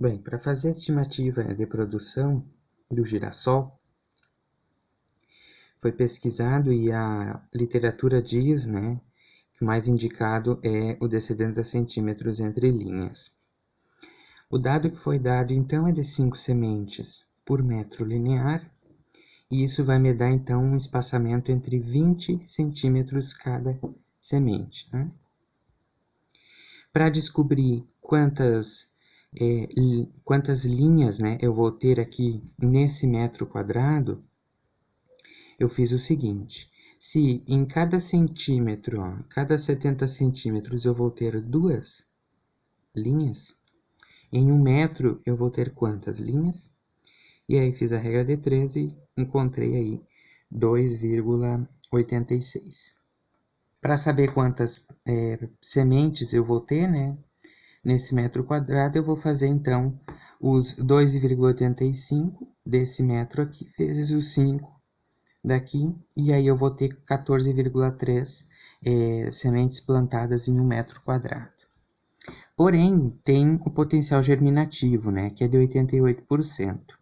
Bem, para fazer a estimativa de produção do girassol, foi pesquisado e a literatura diz, né, que o mais indicado é o de 70 centímetros entre linhas. O dado que foi dado, então, é de 5 sementes por metro linear, e isso vai me dar, então, um espaçamento entre 20 centímetros cada semente, né? Para descobrir quantas linhas, né, eu vou ter aqui nesse metro quadrado, eu fiz o seguinte: se em cada centímetro, cada 70 centímetros eu vou ter 2 linhas, em 1 metro eu vou ter quantas linhas? E aí fiz a regra de 3 e encontrei aí 2,86. Para saber quantas sementes eu vou ter, né, nesse metro quadrado, eu vou fazer então os 2,85 desse metro aqui, vezes os 5 daqui, e aí eu vou ter 14,3 sementes plantadas em 1 metro quadrado. Porém, tem o potencial germinativo, né, que é de 88%.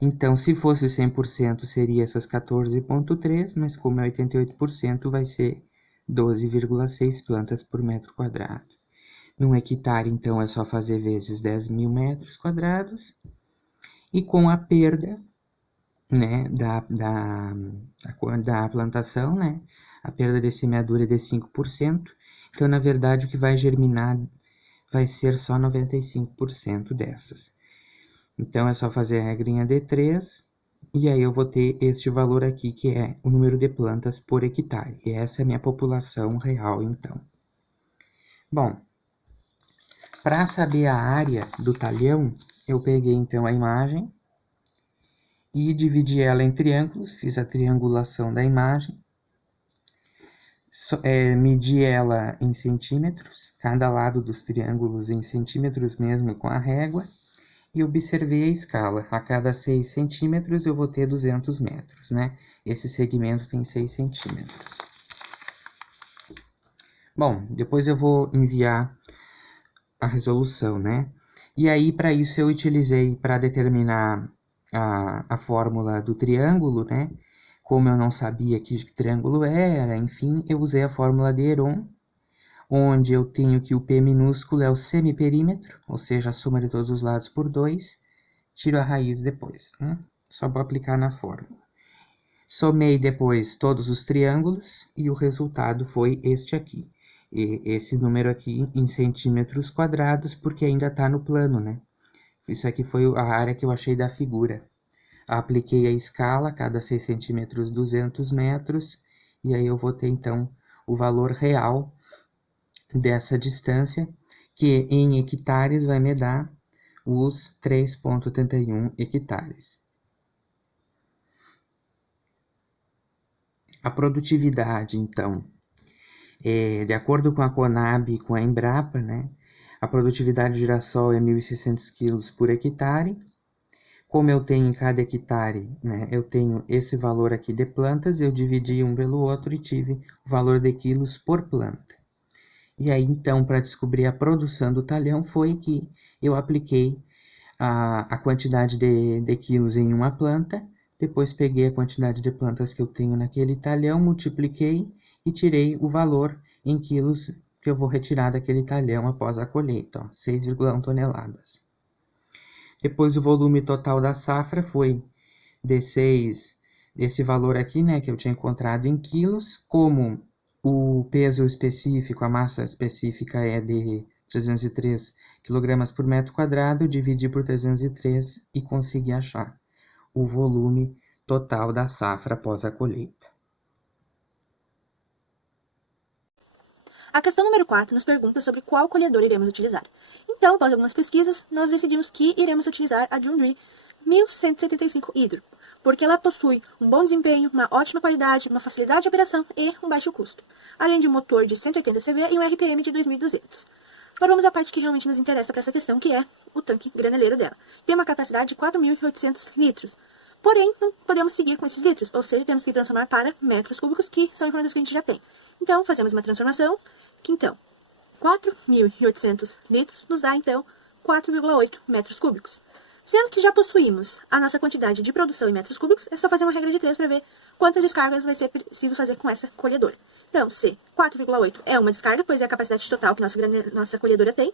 Então, se fosse 100%, seria essas 14,3, mas como é 88%, vai ser 12,6 plantas por metro quadrado. Num hectare, então, é só fazer vezes 10.000 metros quadrados. E com a perda, né, da plantação, né, a perda de semeadura é de 5%. Então, na verdade, o que vai germinar vai ser só 95% dessas. Então, é só fazer a regrinha de 3, e aí eu vou ter este valor aqui, que é o número de plantas por hectare. E essa é a minha população real, então. Bom, para saber a área do talhão, eu peguei então a imagem e dividi ela em triângulos, fiz a triangulação da imagem, medi ela em centímetros, cada lado dos triângulos em centímetros mesmo com a régua, e observei a escala. A cada 6 centímetros eu vou ter 200 metros, né? Esse segmento tem 6 centímetros. Bom, depois eu vou enviar a resolução, né? E aí, para isso, eu utilizei, para determinar a fórmula do triângulo, né? Como eu não sabia que triângulo era, enfim, eu usei a fórmula de Heron, onde eu tenho que o P minúsculo é o semiperímetro, ou seja, a soma de todos os lados por 2, tiro a raiz depois, né? Só vou aplicar na fórmula. Somei depois todos os triângulos e o resultado foi este aqui. E esse número aqui em centímetros quadrados, porque ainda está no plano, né? Isso aqui foi a área que eu achei da figura. Apliquei a escala, cada 6 centímetros, 200 metros, e aí eu vou ter, então, o valor real dessa distância, que em hectares vai me dar os 3,31 hectares. A produtividade, então, de acordo com a Conab e com a Embrapa, né, a produtividade de girassol é 1.600 kg por hectare. Como eu tenho em cada hectare, né, eu tenho esse valor aqui de plantas, eu dividi um pelo outro e tive o valor de quilos por planta. E aí, então, para descobrir a produção do talhão, foi que eu apliquei a quantidade de quilos em uma planta, depois peguei a quantidade de plantas que eu tenho naquele talhão, multipliquei e tirei o valor em quilos que eu vou retirar daquele talhão após a colheita, 6,1 toneladas. Depois o volume total da safra foi desse valor aqui, né, que eu tinha encontrado em quilos, como o peso específico, a massa específica é de 303 kg por metro quadrado, eu dividi por 303 e consegui achar o volume total da safra após a colheita. A questão número 4 nos pergunta sobre qual colhedor iremos utilizar. Então, após algumas pesquisas, nós decidimos que iremos utilizar a John Deere 1175 Hydro, porque ela possui um bom desempenho, uma ótima qualidade, uma facilidade de operação e um baixo custo, além de um motor de 180 CV e um RPM de 2.200. Agora vamos à parte que realmente nos interessa para essa questão, que é o tanque graneleiro dela. Tem uma capacidade de 4.800 litros, porém não podemos seguir com esses litros, ou seja, temos que transformar para metros cúbicos, que são informações que a gente já tem. Então, fazemos uma transformação, que então, 4.800 litros nos dá, então, 4,8 metros cúbicos. Sendo que já possuímos a nossa quantidade de produção em metros cúbicos, é só fazer uma regra de 3 para ver quantas descargas vai ser preciso fazer com essa colhedora. Então, se 4,8 é uma descarga, pois é a capacidade total que nossa colhedora tem,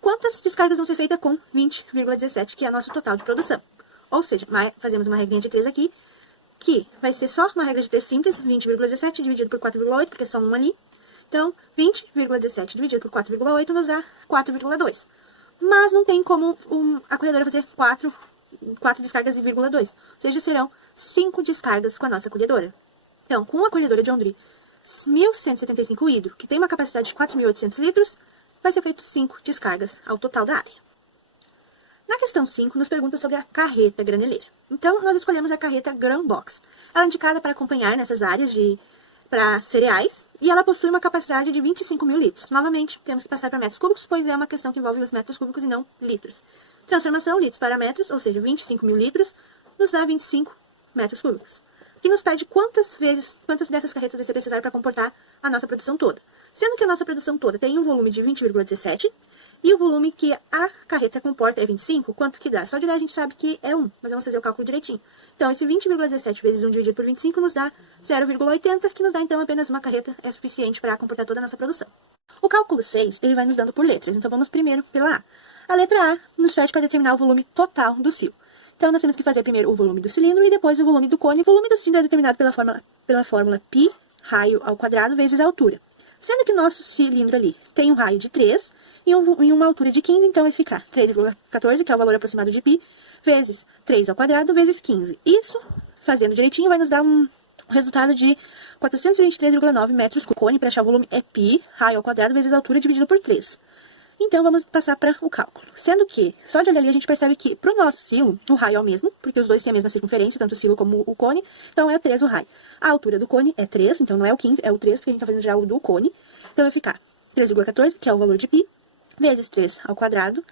quantas descargas vão ser feitas com 20,17, que é o nosso total de produção? Ou seja, fazemos uma regrinha de 3 aqui, que vai ser só uma regra de 3 simples, 20,17 dividido por 4,8, porque é só um ali. Então, 20,17 dividido por 4,8 nos dá 4,2. Mas não tem como a colhedora fazer 4 descargas em 0,2. Ou seja, serão 5 descargas com a nossa colhedora. Então, com a colhedora John Deere 1175 hidro, que tem uma capacidade de 4.800 litros, vai ser feito 5 descargas ao total da área. Na questão 5, nos pergunta sobre a carreta graneleira. Então, nós escolhemos a carreta Gran Box. Ela é indicada para acompanhar nessas áreas para cereais, e ela possui uma capacidade de 25.000 litros. Novamente, temos que passar para metros cúbicos, pois é uma questão que envolve os metros cúbicos e não litros. Transformação, litros para metros, ou seja, 25.000 litros, nos dá 25 metros cúbicos. Que nos pede quantas dessas carretas vai ser necessário para comportar a nossa produção toda. Sendo que a nossa produção toda tem um volume de 20,17, e o volume que a carreta comporta é 25, quanto que dá? Só de olhar a gente sabe que é 1, mas vamos fazer o cálculo direitinho. Então, esse 20,17 vezes 1 dividido por 25 nos dá 0,80, que nos dá, então, apenas uma carreta é suficiente para comportar toda a nossa produção. O cálculo 6, ele vai nos dando por letras, então vamos primeiro pela A. A letra A nos pede para determinar o volume total do silo. Então, nós temos que fazer primeiro o volume do cilindro e depois o volume do cone. O volume do cilindro é determinado pela fórmula π, raio ao quadrado, vezes a altura. Sendo que nosso cilindro ali tem um raio de 3 e uma altura de 15, então vai ficar 3,14, que é o valor aproximado de π, vezes 3 ao quadrado, vezes 15. Isso, fazendo direitinho, vai nos dar um resultado de 423,9 metros cúbicos. O cone, para achar o volume, é π, raio ao quadrado, vezes a altura, dividido por 3. Então, vamos passar para o cálculo. Sendo que, só de olhar ali, a gente percebe que, para o nosso silo, o raio é o mesmo, porque os dois têm a mesma circunferência, tanto o silo como o cone, então é 3 o raio. A altura do cone é 3, então não é o 15, é o 3, porque a gente está fazendo já o do cone. Então, vai ficar 3,14, que é o valor de π, vezes 3 ao quadrado,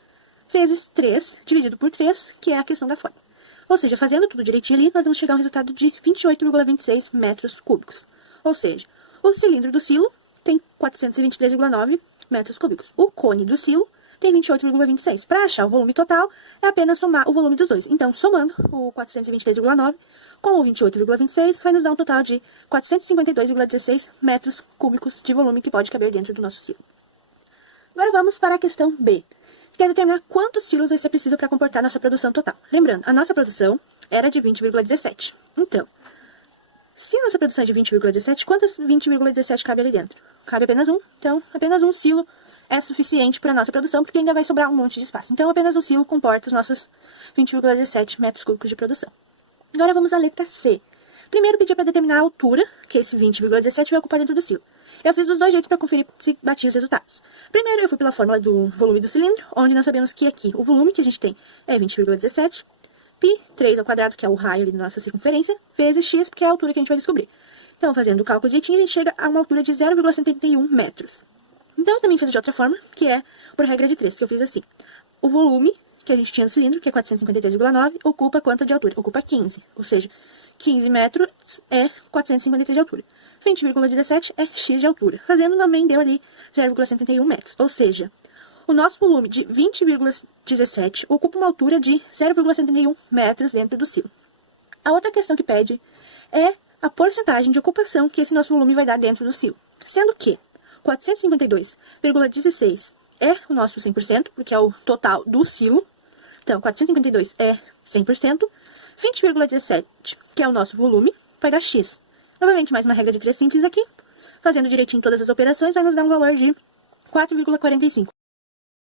vezes 3 dividido por 3, que é a questão da fórmula. Ou seja, fazendo tudo direitinho ali, nós vamos chegar a um resultado de 28,26 metros cúbicos. Ou seja, o cilindro do silo tem 423,9 metros cúbicos. O cone do silo tem 28,26. Para achar o volume total, é apenas somar o volume dos dois. Então, somando o 423,9 com o 28,26, vai nos dar um total de 452,16 metros cúbicos de volume que pode caber dentro do nosso silo. Agora vamos para a questão B, que é determinar quantos silos vai ser preciso para comportar nossa produção total. Lembrando, a nossa produção era de 20,17. Então, se a nossa produção é de 20,17, quantas 20,17 cabe ali dentro? Cabe apenas um. Então, apenas um silo é suficiente para a nossa produção, porque ainda vai sobrar um monte de espaço. Então, apenas um silo comporta os nossos 20,17 metros cúbicos de produção. Agora vamos à letra C. Primeiro, pedir para determinar a altura que esse 20,17 vai ocupar dentro do silo. Eu fiz dos dois jeitos para conferir se batia os resultados. Primeiro, eu fui pela fórmula do volume do cilindro, onde nós sabemos que aqui o volume que a gente tem é 20,17, π, 3 ao quadrado, que é o raio ali da nossa circunferência, vezes x, porque é a altura que a gente vai descobrir. Então, fazendo o cálculo direitinho, a gente chega a uma altura de 0,71 metros. Então, eu também fiz de outra forma, que é por regra de 3, que eu fiz assim. O volume que a gente tinha no cilindro, que é 453,9, ocupa quanto de altura? Ocupa 15, ou seja, 15 metros é 453 de altura. 20,17 é x de altura. Fazendo também deu ali 0,71 metros. Ou seja, o nosso volume de 20,17 ocupa uma altura de 0,71 metros dentro do silo. A outra questão que pede é a porcentagem de ocupação que esse nosso volume vai dar dentro do silo. Sendo que 452,16 é o nosso 100%, porque é o total do silo. Então, 452 é 100%. 20,17, que é o nosso volume, vai dar x. Novamente, mais uma regra de 3 simples aqui. Fazendo direitinho todas as operações, vai nos dar um valor de 4,45.